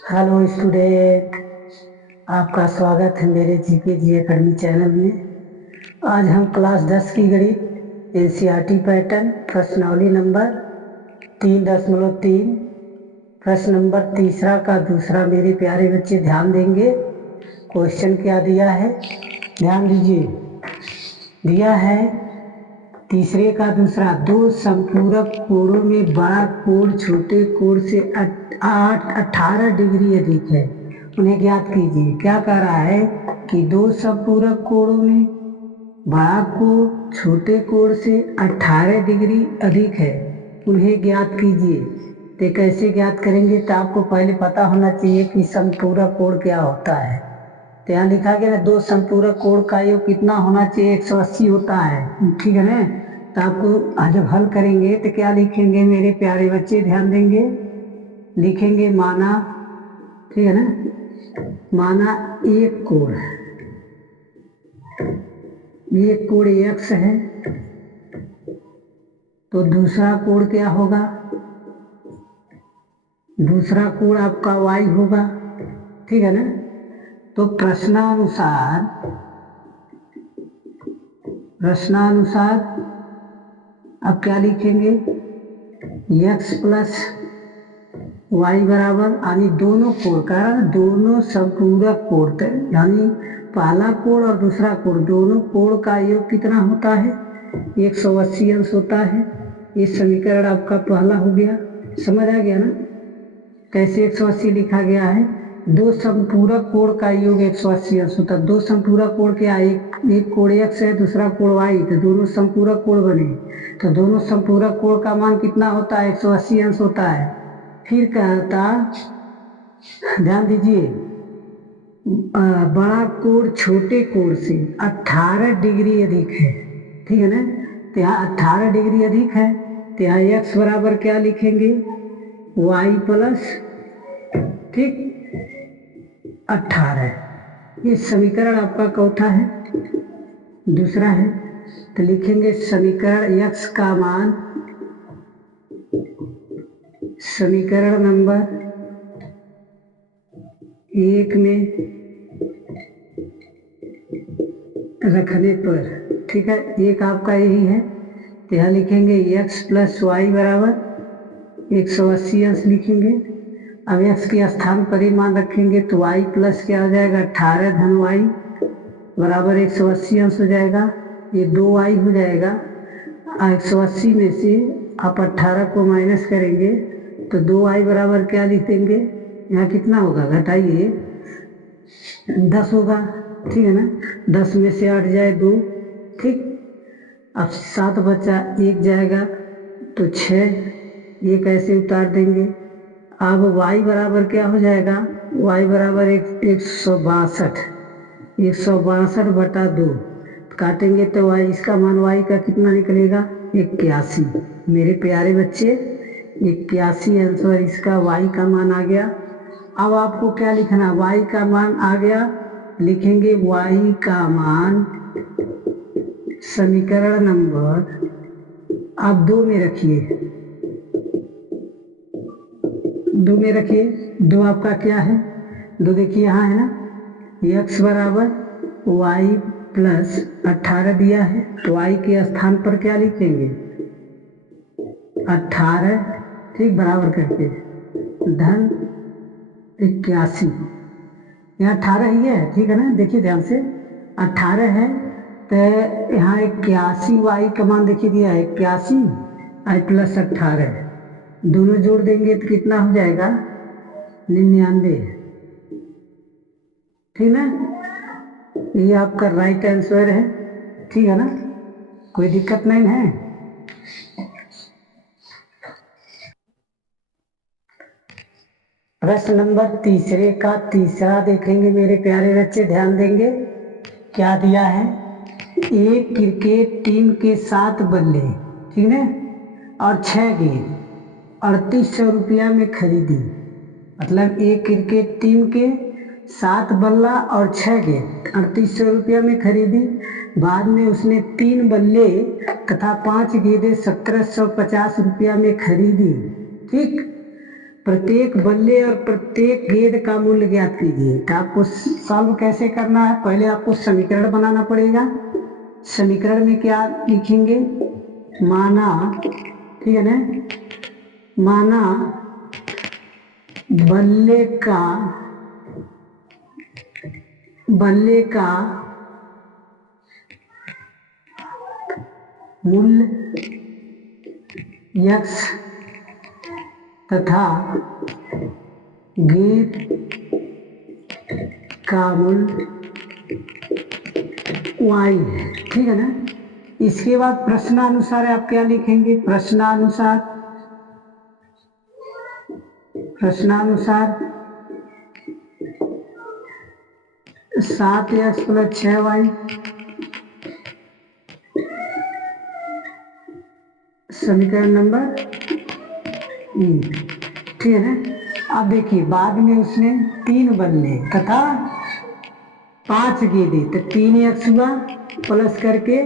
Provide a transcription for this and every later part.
Hello student, आपका स्वागत है मेरे जीके जी एकेडमी चैनल में। आज हम क्लास 10 की गणित एनसीईआरटी पैटर्न प्रश्नावली नंबर 3.3 प्रश्न नंबर तीसरा का दूसरा मेरे प्यारे बच्चे ध्यान देंगे। क्वेश्चन क्या दिया है, ध्यान दीजिए। दिया है तीसरे का दूसरा, दो संपूरक कोणों में बड़ा कोण छोटे कोण से 18 डिग्री अधिक है, उन्हें ज्ञात कीजिए। क्या कह रहा है कि दो संपूरक कोणों में बड़ा कोण छोटे कोण से 18 डिग्री अधिक है, उन्हें ज्ञात कीजिए। तो कैसे ज्ञात करेंगे, तो आपको पहले पता होना चाहिए कि संपूरक कोण क्या होता है। तो यहाँ लिखा गया ना, दो संपूरक कोण का योग कितना होना चाहिए, 180 होता है, ठीक है ना। तो आपको जब हल करेंगे तो क्या लिखेंगे मेरे प्यारे बच्चे, ध्यान देंगे। लिखेंगे माना, ठीक है ना, माना एक कोण x है, तो दूसरा कोण क्या होगा, दूसरा कोण आपका y होगा, ठीक है ना। तो प्रश्नानुसार अब क्या लिखेंगे, x प्लस वाई बराबर, यानी दोनों कोण का, दोनों संपूरक कोण, यानी पहला कोण और दूसरा कोण, दोनों कोण का योग कितना होता है, 180 अंश होता है। ये समीकरण आपका पहला हो गया, समझ आ गया ना। कैसे 180 लिखा गया है, दो संपूरक कोण का योग 180 अंश होता है। दो संपूरक कोण क्या, एक कोण x है, दूसरा कोण y, तो दोनों संपूरक कोण बने, तो दोनों संपूरक कोण का मान कितना होता है, 180 अंश होता है। फिर कहता, ध्यान दीजिए, बड़ा कोण छोटे कोण से 18 डिग्री अधिक है, ठीक है ना। तो यहाँ 18 डिग्री अधिक है, तो यहाँ x बराबर क्या लिखेंगे, y प्लस, ठीक, 18। ये समीकरण आपका चौथा है, दूसरा है। तो लिखेंगे समीकरण x का मान, समीकरण नंबर 1 में रखने पर, ठीक है, एक आपका यही है। तो यहाँ लिखेंगे x प्लस वाई बराबर 180 अंश लिखेंगे। अब x के स्थान पर ही मान रखेंगे, तो y प्लस क्या हो जाएगा, 18 धन y बराबर 180 अंश हो जाएगा। ये 2y हो जाएगा। 180 में से आप 18 को माइनस करेंगे तो 2y बराबर क्या लिख देंगे, यहाँ कितना होगा, घटाइए, 10 होगा, ठीक है ना। 10 में से 8 जाए 2, ठीक। अब 7 बचा, 1 जाएगा तो 6, ये कैसे उतार देंगे। अब y बराबर क्या हो जाएगा, y बराबर 162 बटा 2, काटेंगे तो y, इसका मान y का कितना निकलेगा, 81। मेरे प्यारे बच्चे 81 आंसर इसका y का मान आ गया। अब आपको क्या लिखना, y का मान आ गया, लिखेंगे y का मान, समीकरण नंबर आप 2 में रखिए, 2 में रखिए। 2 आपका क्या है, 2 देखिए यहाँ है ना, x बराबर y प्लस 18 दिया है, तो y के स्थान पर क्या लिखेंगे, 18, ठीक, बराबर करके धन 81। यहाँ 18 ही है, ठीक है ना, देखिए ध्यान से, 18 है, तो यहाँ 81 y का मान देखिए दिया है 81 आई प्लस 18, दोनों जोड़ देंगे तो कितना हो जाएगा, 99, ठीक ना। ये आपका राइट आंसर है, ठीक है ना, कोई दिक्कत नहीं है। प्रश्न नंबर तीसरे का तीसरा देखेंगे मेरे प्यारे बच्चे, ध्यान देंगे। क्या दिया है, एक क्रिकेट टीम के 7 बल्ले, ठीक है, और 6 गेंद 3800 रुपया में खरीदी। मतलब एक क्रिकेट टीम के 7 बल्ला और 6 गेंद 3800 रुपया में खरीदी। बाद में उसने 3 बल्ले तथा 5 गेंदें 1750 रुपया में खरीदी, ठीक। प्रत्येक बल्ले और प्रत्येक गेंद का मूल्य ज्ञात कीजिए। तो आपको सॉल्व कैसे करना है, पहले आपको समीकरण बनाना पड़ेगा। समीकरण में क्या लिखेंगे, माना, ठीक है ना, माना बल्ले का मूल्य x तथा गेंद का मूल्य y है, ठीक है ना। इसके बाद प्रश्नानुसार आप क्या लिखेंगे, प्रश्नानुसार 7x + 6y समीकरण नंबर 1, ठीक है ना। अब देखिए बाद में उसने 3 बल्ले तथा 5 गेंदे, तो 3x हुआ प्लस करके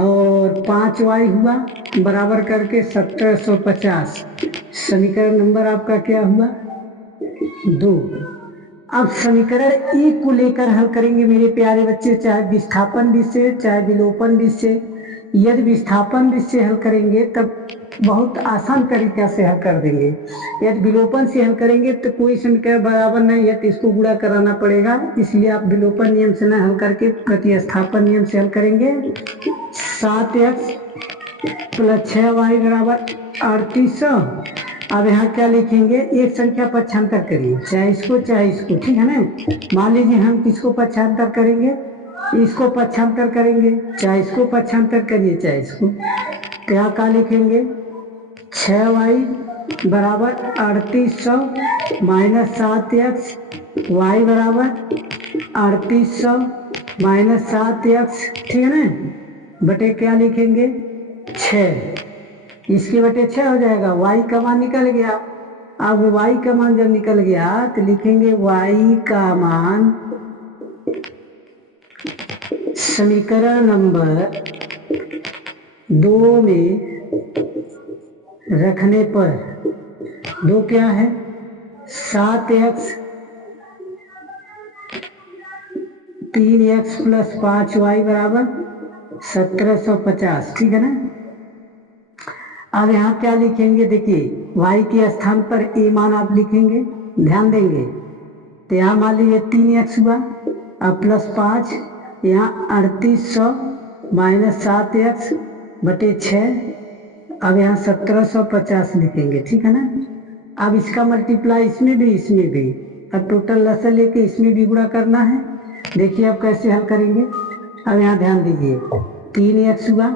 और 5y हुआ बराबर करके 1750। समीकरण नंबर आपका क्या हुआ, 2। अब समीकरण 1 को लेकर हल करेंगे मेरे प्यारे बच्चे, चाहे विस्थापन विधि से चाहे विलोपन विधि से। यदि विस्थापन विधि से हल करेंगे तब बहुत आसान तरीका से हल कर देंगे। यदि विलोपन से हल करेंगे तो कोई समीकरण बराबर नहीं है, तो इसको गुणा कराना पड़ेगा। इसलिए आप विलोपन नियम से न हल करके प्रतिस्थापन नियम से हल करेंगे। 7x + 6y = 3800। अब यहाँ क्या लिखेंगे, एक संख्या पक्षांतर करिए, चाहे इसको चाहे इसको, ठीक है ना। मान लीजिए हम किसको पक्षांतर करेंगे, इसको पक्षांतर करेंगे, चाहे इसको पक्षांतर करिए चाहे इसको। क्या लिखेंगे, 6y = 3800 - 7x, y = 3800 - 7x, ठीक है ना, बटे क्या लिखेंगे 6, इसके बटे 6 हो जाएगा। y का मान निकल गया। अब y का मान जब निकल गया तो लिखेंगे y का मान समीकरण नंबर 2 में रखने पर, 2 क्या है, 7x 3x + 5y = 1750, ठीक है ना। अब यहाँ क्या लिखेंगे, देखिए y के स्थान पर a मान आप लिखेंगे, ध्यान देंगे। तो यहाँ मान लीजिए 3x हुआ, अब +5, यहाँ 3800 - 7x बटे 6, अब यहाँ 1750 लिखेंगे, ठीक है ना। अब इसका मल्टीप्लाई इसमें भी अब टोटल लसा लेके इसमें भी गुणा करना है। देखिए अब कैसे हल करेंगे। अब यहाँ ध्यान दीजिए, 3x हुआ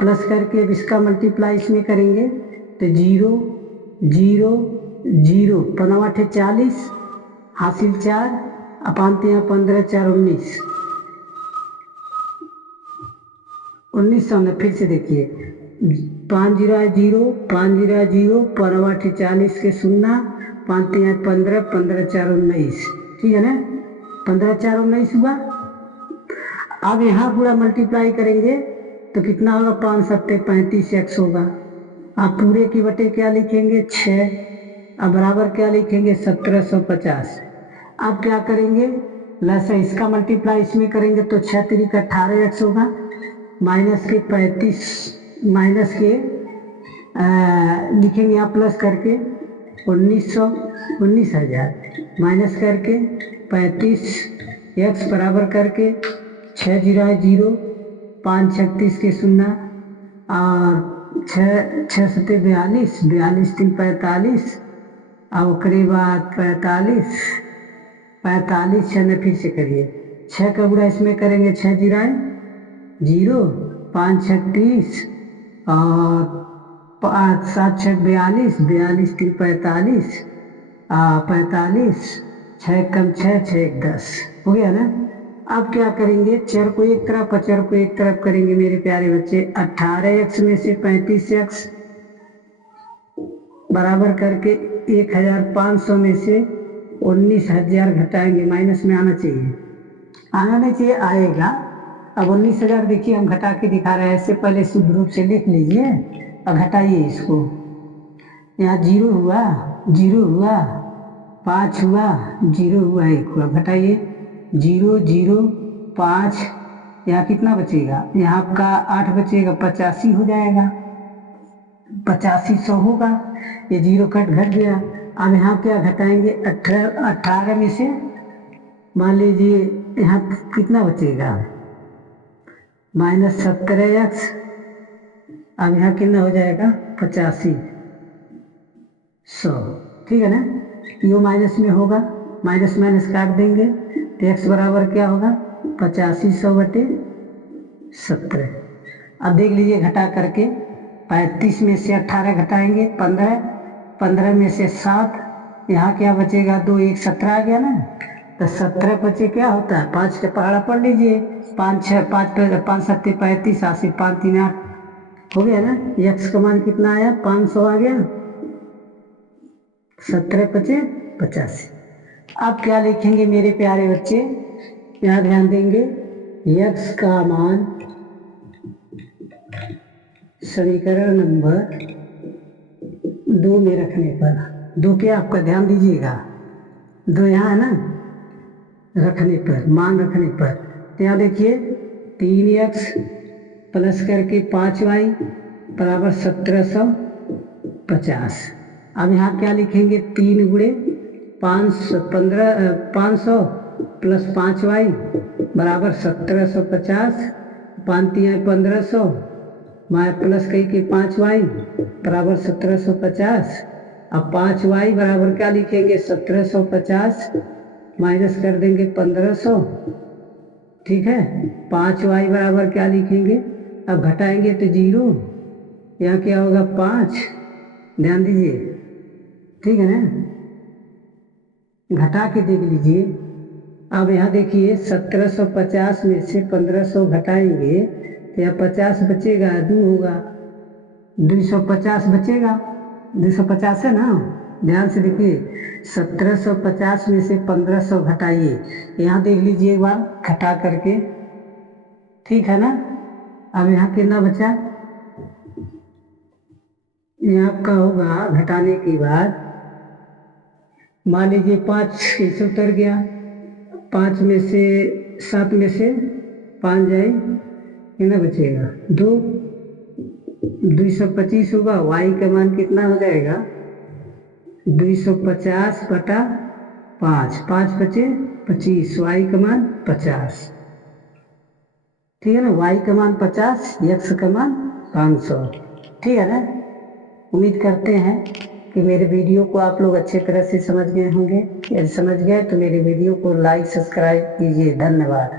प्लस करके अब इसका मल्टीप्लाई इसमें करेंगे तो 0 0 0 15 40 हासिल 4 अपानते हैं 15 4 19 1900 में। फिर से देखिए 5 0 0 5 0 0 15 40 के 0 5 3 15 15 4 19, ठीक है ना। 15 4 19 हुआ। अब यहाँ पूरा मल्टीप्लाई करेंगे तो कितना होगा, 5 7 35 x होगा। आप पूरे की बटे क्या लिखेंगे 6, अब बराबर क्या लिखेंगे 1750। अब क्या करेंगे, लसा इसका मल्टीप्लाई इसमें करेंगे तो 6 3 18x होगा, माइनस के 35 माइनस के लिखेंगे यहाँ प्लस करके 19,000 माइनस करके 35x बराबर करके 6 0 0 5 36 के 0 और 6 7 42 42 3 45 और उसके बाद 45 45 6 में फिर से करिए 6 का गुणा इसमें करेंगे 6 0 0 5 36 और 5 7 6 42 42 3 45 45 6 कम 6 6 1 10 हो गया ना। अब क्या करेंगे, चर को एक तरफ अचर को एक तरफ करेंगे मेरे प्यारे बच्चे। 18x में से 35x बराबर करके 1500 में से 19,000 घटाएंगे, माइनस में आना चाहिए, आना नहीं चाहिए, आएगा। अब 19,000 देखिए हम घटा के दिखा रहे हैं, इससे पहले शुद्ध रूप से लिख लीजिए और घटाइए इसको। यहाँ 0 हुआ जीरो हुआ, 5 हुआ, जीरो हुआ, 1 हुआ। घटाइए, 0 0 5, यहाँ कितना बचेगा? यहाँ आपका 8 बचेगा, 85 हो जाएगा। 85 100 होगा, ये जीरो घट गया। अब यहाँ क्या घटाएंगे? 18 में से मान लीजिए यहाँ कितना बचेगा? -17x। अब यहाँ कितना हो जाएगा? 85 100, ठीक है ना। यो माइनस में होगा, माइनस माइनस काट देंगे तो x बराबर क्या होगा? 85 100 बटे 17। अब देख लीजिए घटा करके, 35 में से 18 घटाएंगे 15, 15 में से 7, यहाँ क्या बचेगा? 2 1 17 आ गया ना। तो 17 बचे क्या होता है? 5 के पहाड़ा पढ़ लीजिए, 5 6 5 5 7 35, 80 5 3 8 हो गया ना। x का मान कितना आया? 500 आ गया। 17 5 85। अब क्या लिखेंगे मेरे प्यारे बच्चे? यहाँ ध्यान देंगे, x का मान समीकरण नंबर 2 में रखने पर, 2 क्या आपका ध्यान दीजिएगा, 2 यहाँ है ना, रखने पर, मान रखने पर, तो यहाँ देखिए 3x प्लस करके 5y बराबर 1750। अब यहाँ क्या लिखेंगे? 3 गुणे 500 प्लस 5y बराबर 1750, 5 3 1500 माया प्लस कही के 5y बराबर 1750। अब 5y बराबर क्या लिखेंगे? 1750 माइनस कर देंगे 1500, ठीक है। 5y बराबर क्या लिखेंगे? अब घटाएंगे तो 0, यहाँ क्या होगा? 5, ध्यान दीजिए, ठीक है ना। घटा के देख लीजिए। अब यहाँ देखिए 1750 में से 1500 घटाएंगे तो यहाँ 50 बचेगा, 2 होगा, 250 बचेगा, 250 है ना। ध्यान से देखिए, 1750 में से 1500 घटाइए, यहाँ देख लीजिए एक बार घटा करके, ठीक है ना। अब यहाँ कितना बचा? यहाँ आपका होगा घटाने के बाद, मान लीजिए 5 कैसे उतर गया, 5 में से 7 में से 5 जाए, कितना बचेगा? 2, 225 होगा। y का मान कितना हो जाएगा? 250 बटा 5, 5 बचे 25, y का मान 50, ठीक है ना। y का मान 50, x का मान 500, ठीक है ना। उम्मीद करते हैं कि मेरे वीडियो को आप लोग अच्छे तरह से समझ गए होंगे। यदि समझ गए तो मेरे वीडियो को लाइक सब्सक्राइब कीजिए। धन्यवाद।